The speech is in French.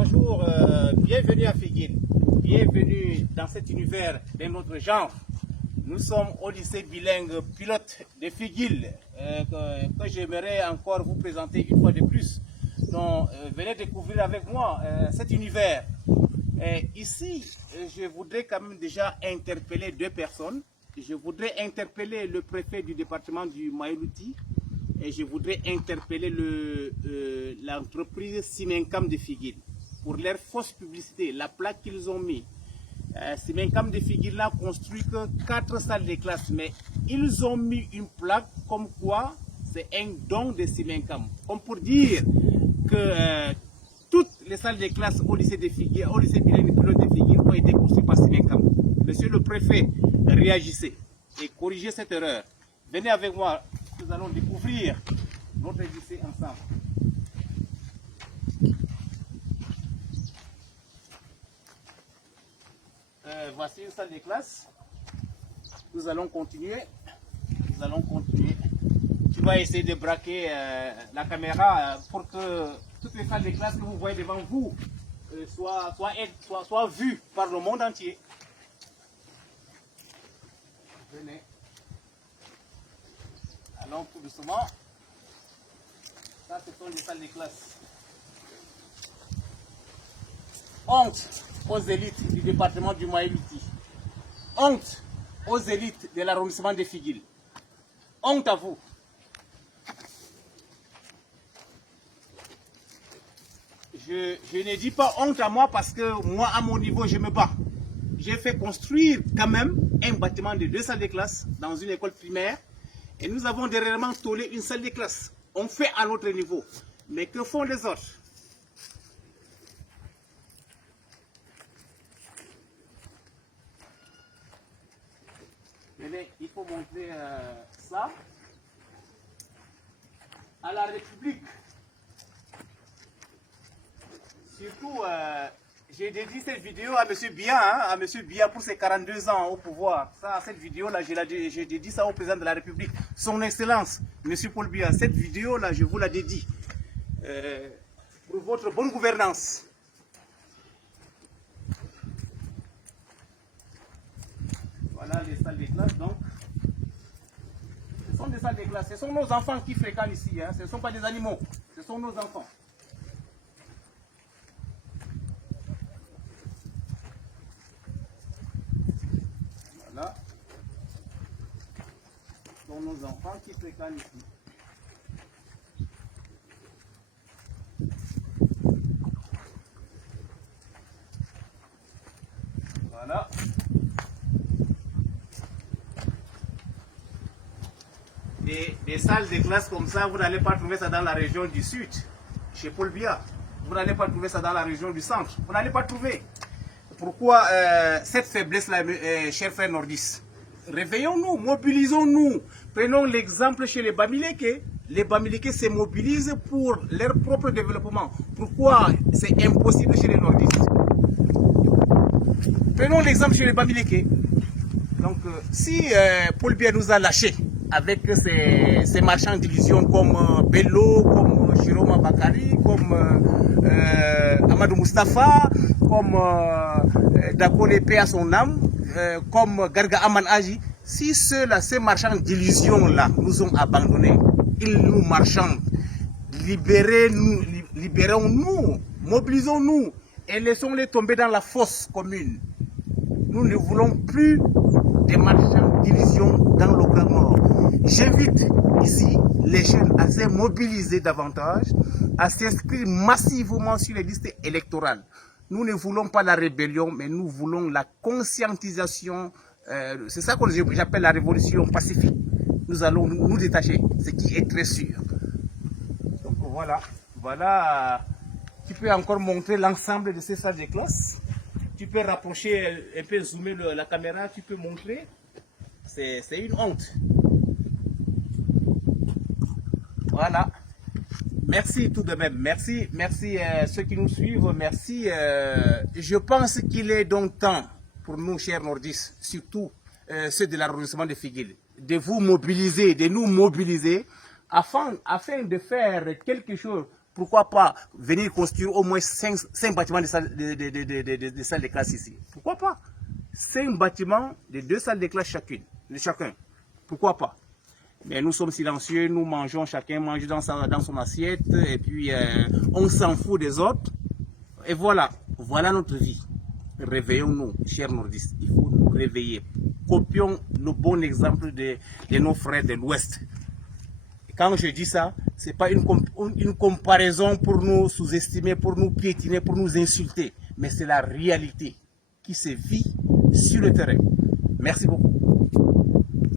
Bonjour, bienvenue à Figuil, bienvenue dans cet univers d'un autre genre. Nous sommes au lycée bilingue pilote de Figuil que j'aimerais encore vous présenter une fois de plus. Donc, venez découvrir avec moi cet univers. Ici, je voudrais quand même déjà interpeller deux personnes. Je voudrais interpeller le préfet du département du Maïlouti et je voudrais interpeller l'entreprise Simencam de Figuil pour leur fausse publicité, la plaque qu'ils ont mis. Simencam de Figuil n'a construit que 4 salles de classe, mais ils ont mis une plaque comme quoi c'est un don de Simencam. Comme pour dire que toutes les salles de classe au lycée de Figuil, au lycée bilingue de Figuil ont été construites par Simencam. Monsieur le préfet, réagissez et corrigez cette erreur. Venez avec moi, nous allons découvrir notre lycée ensemble. Voici une salle de classe. Nous allons continuer. Nous allons continuer. Tu vas essayer de braquer la caméra pour que toutes les salles de classe que vous voyez devant vous soient vues par le monde entier. Venez. Allons tout doucement. Ça, ce sont les salles de classe. Honte aux élites du département du Maïlouti. Honte aux élites de l'arrondissement de Figuil. Honte à vous. Je ne dis pas honte à moi parce que moi, à mon niveau, je me bats. J'ai fait construire quand même un bâtiment de 2 salles de classe dans une école primaire. Et nous avons dernièrement tollé une salle de classe. On fait à notre niveau. Mais que font les autres? Mais il faut montrer ça à la République. Surtout, j'ai dédié cette vidéo à M. Biya, pour ses 42 ans au pouvoir. Ça, cette vidéo-là, j'ai dédié ça au président de la République. Son Excellence, M. Paul Biya, cette vidéo-là, je vous la dédie pour votre bonne gouvernance. Voilà les salles de classe, donc. Ce sont des salles de classe. Ce sont nos enfants qui fréquentent ici. Hein. Ce ne sont pas des animaux. Ce sont nos enfants. Voilà. Ce sont nos enfants qui fréquentent ici. Voilà. Des salles de classe comme ça, vous n'allez pas trouver ça dans la région du sud, chez Paul Biya. Vous n'allez pas trouver ça dans la région du centre. Vous n'allez pas trouver. Pourquoi cette faiblesse-là, chers frères nordistes? Réveillons-nous, mobilisons-nous. Prenons l'exemple chez les Bamileke. Les Bamileke se mobilisent pour leur propre développement. Pourquoi c'est impossible chez les nordistes? Prenons l'exemple chez les Bamileke. Donc, si Paul Biya nous a lâchés avec ces marchands d'illusions comme Bello, comme Chiroma Bakari, comme Amadou Mustafa, comme Dakole Paix à son âme, comme Garga Aman Aji, si ceux-là, ces marchands d'illusions-là nous ont abandonnés, ils nous marchandent, libérons-nous, mobilisons-nous et laissons-les tomber dans la fosse commune. Nous ne voulons plus des marchands d'illusions dans le Grand Nord. J'invite ici les jeunes à se mobiliser davantage, à s'inscrire massivement sur les listes électorales. Nous ne voulons pas la rébellion, mais nous voulons la conscientisation. C'est ça que j'appelle la révolution pacifique. Nous allons nous détacher, ce qui est très sûr. Donc voilà, voilà. Tu peux encore montrer l'ensemble de ces salles de classe. Tu peux rapprocher, un peu zoomer la caméra, tu peux montrer. C'est une honte. Voilà. Merci tout de même. Merci ceux qui nous suivent. Merci. Je pense qu'il est donc temps pour nous, chers nordistes, surtout ceux de l'arrondissement de Figuil, de vous mobiliser, de nous mobiliser afin de faire quelque chose Pourquoi pas venir construire au moins 5 bâtiments de salles de classe ici? Pourquoi pas? 5 bâtiments de 2 salles de classe chacun. Pourquoi pas? Mais nous sommes silencieux, nous mangeons, chacun mange dans son assiette, et puis on s'en fout des autres. Et voilà notre vie. Réveillons-nous, chers nordistes. Il faut nous réveiller. Copions le bon exemple de nos frères de l'Ouest. Quand je dis ça, ce n'est pas une comparaison pour nous sous-estimer, pour nous piétiner, pour nous insulter. Mais c'est la réalité qui se vit sur le terrain. Merci beaucoup.